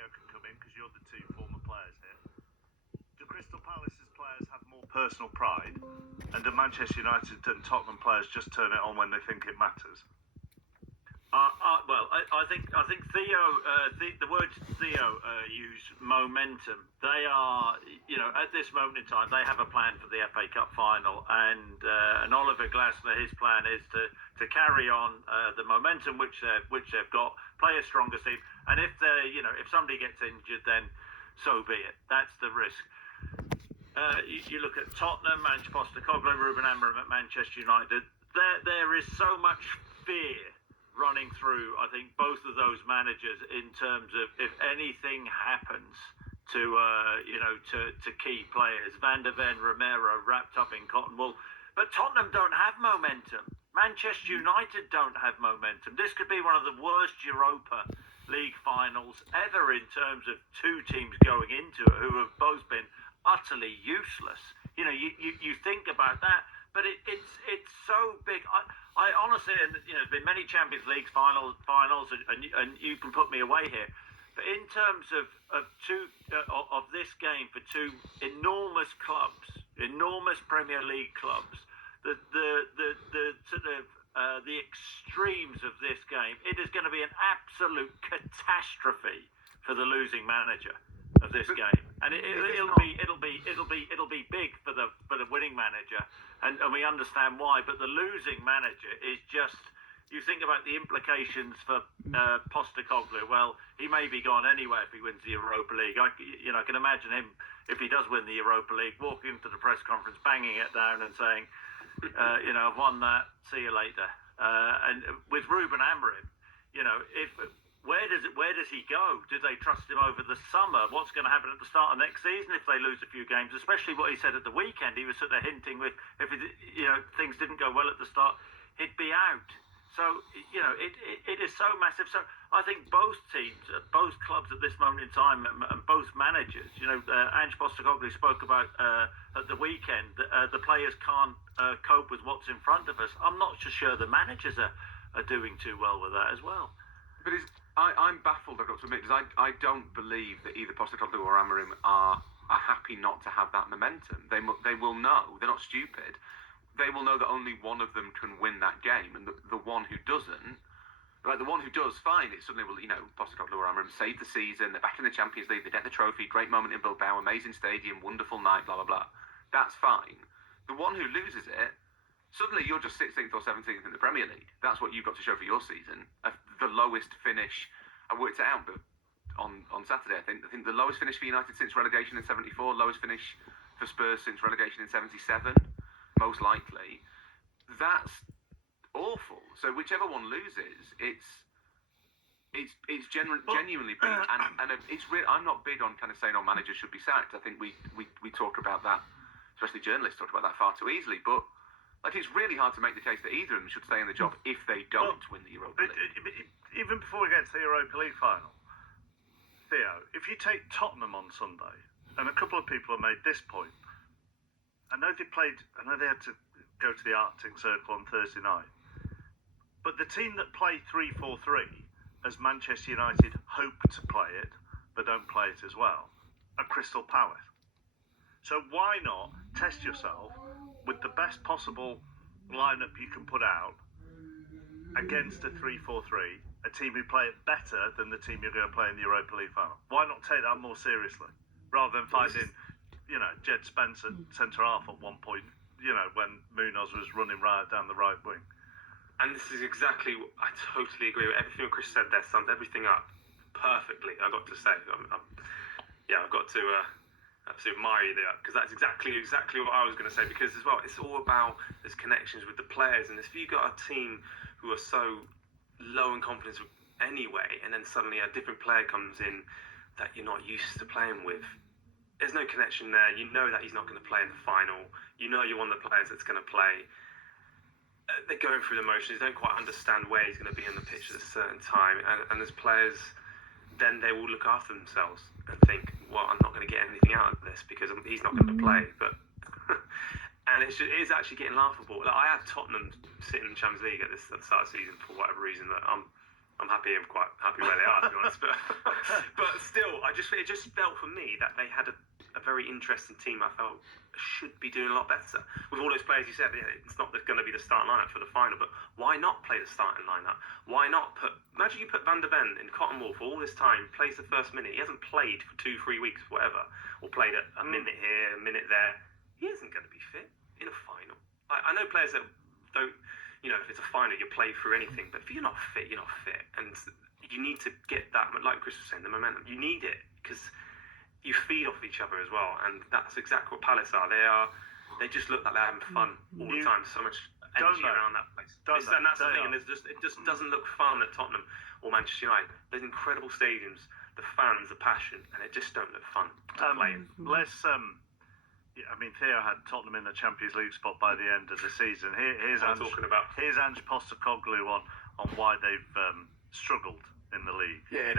Theo can come in because you're the two former players here. Do Crystal Palace's players have more personal pride, and do Manchester United and Tottenham players just turn it on when they think it matters? I think Theo, the words Theo use momentum. They are, at this moment in time, they have a plan for the FA Cup final, and Oliver Glasner, his plan is to carry on the momentum which they've got, play a stronger team, and if somebody gets injured, then so be it. That's the risk. You look at Tottenham, Ange Postecoglou, Ruben Amorim at Manchester United. There is so much fear running through, I think, both of those managers in terms of if anything happens to key players. Van der Ven, Romero wrapped up in cotton wool. But Tottenham don't have momentum. Manchester United don't have momentum. This could be one of the worst Europa League finals ever in terms of two teams going into it who have both been utterly useless. You think about that, but it's so big. I honestly, there's been many Champions League finals, and you can put me away here. But in terms of this game for two enormous clubs, enormous Premier League clubs, the extremes of this game, it is going to be an absolute catastrophe for the losing manager of this game, and it'll be big for the winning manager, and we understand why. But the losing manager is just, you think about the implications for Postecoglou. Well, he may be gone anyway if he wins the Europa League. I can imagine him, if he does win the Europa League, walking into the press conference, banging it down and saying, I've won that, see you later. And with Ruben Amorim, where does he go? Do they trust him over the summer? What's going to happen at the start of next season if they lose a few games? Especially what he said at the weekend. He was sort of hinting with if things didn't go well at the start, he'd be out. So it is so massive. So I think both teams, both clubs at this moment in time, and both managers. Ange Postecoglou spoke about at the weekend that the players can't cope with what's in front of us. I'm not so sure the managers are doing too well with that as well. But I'm baffled, I've got to admit, because I don't believe that either Postecoglou or Amorim are happy not to have that momentum. They will know. They're not stupid. They will know that only one of them can win that game, and the one who doesn't, the one who does, fine. It suddenly will, Postecoglou or Amorim save the season. They're back in the Champions League. They get the trophy. Great moment in Bilbao. Amazing stadium. Wonderful night. Blah blah blah. That's fine. The one who loses it, suddenly you're just 16th or 17th in the Premier League. That's what you've got to show for your season. The lowest finish, I worked it out on Saturday, I think the lowest finish for United since relegation in 74, lowest finish for Spurs since relegation in 77, most likely. That's awful. So whichever one loses, it's genuinely big. And it's really, I'm not big on kind of saying, managers should be sacked. I think we talk about that, especially journalists talk about that far too easily, but it's really hard to make the case that either of them should stay in the job if they don't win the Europa League. Even before we get to the Europa League final, Theo, if you take Tottenham on Sunday, and a couple of people have made this point, I know they had to go to the Arctic Circle on Thursday night, but the team that play 3-4-3, as Manchester United hope to play it, but don't play it as well, are Crystal Palace. So why not test yourself with the best possible lineup you can put out against a 3-4-3, a team who play it better than the team you're going to play in the Europa League final? Why not take that more seriously rather than finding, Jed Spence at centre half at one point, when Munoz was running right down the right wing? And this is exactly, I totally agree with everything Chris said there. Sums everything up perfectly, I've got to say. I've got to absolutely admire that, because that's exactly what I was going to say. Because as well, it's all about there's connections with the players, and if you've got a team who are so low in confidence anyway, and then suddenly a different player comes in that you're not used to playing with, there's no connection there. You know that he's not going to play in the final. You know you're one of the players that's going to play. They're going through the motions. They don't quite understand where he's going to be on the pitch at a certain time, and as players, then they will look after themselves and think, well, I'm not going to get anything out of this because he's not going to play. But and it is actually getting laughable. I have Tottenham sitting in the Champions League at the start of the season for whatever reason that I'm I'm quite happy where they are, to be honest. But still, it just felt for me that they had a very interesting team. I felt should be doing a lot better with all those players. You said it's not going to be the starting lineup for the final, but why not play the starting lineup? Why not imagine you put Van der Ven in Cotton Wool for all this time, plays the first minute. He hasn't played for 2-3 weeks, whatever, or played a minute here, a minute there. He isn't going to be fit in a final. I know players that don't, if it's a final, you play through anything. But if you're not fit, you're not fit. And you need to get that, like Chris was saying, the momentum. You need it because you feed off each other as well. And that's exactly what Palace are. They just look like they're having fun all the time. So much energy around that place. And that's the thing. And it just doesn't look fun at Tottenham or Manchester United. There's incredible stadiums, the fans, the passion, and it just don't look fun to play in. Theo had Tottenham in the Champions League spot by the end of the season. Here's Ange Postecoglou on why they've struggled in the league. Yeah,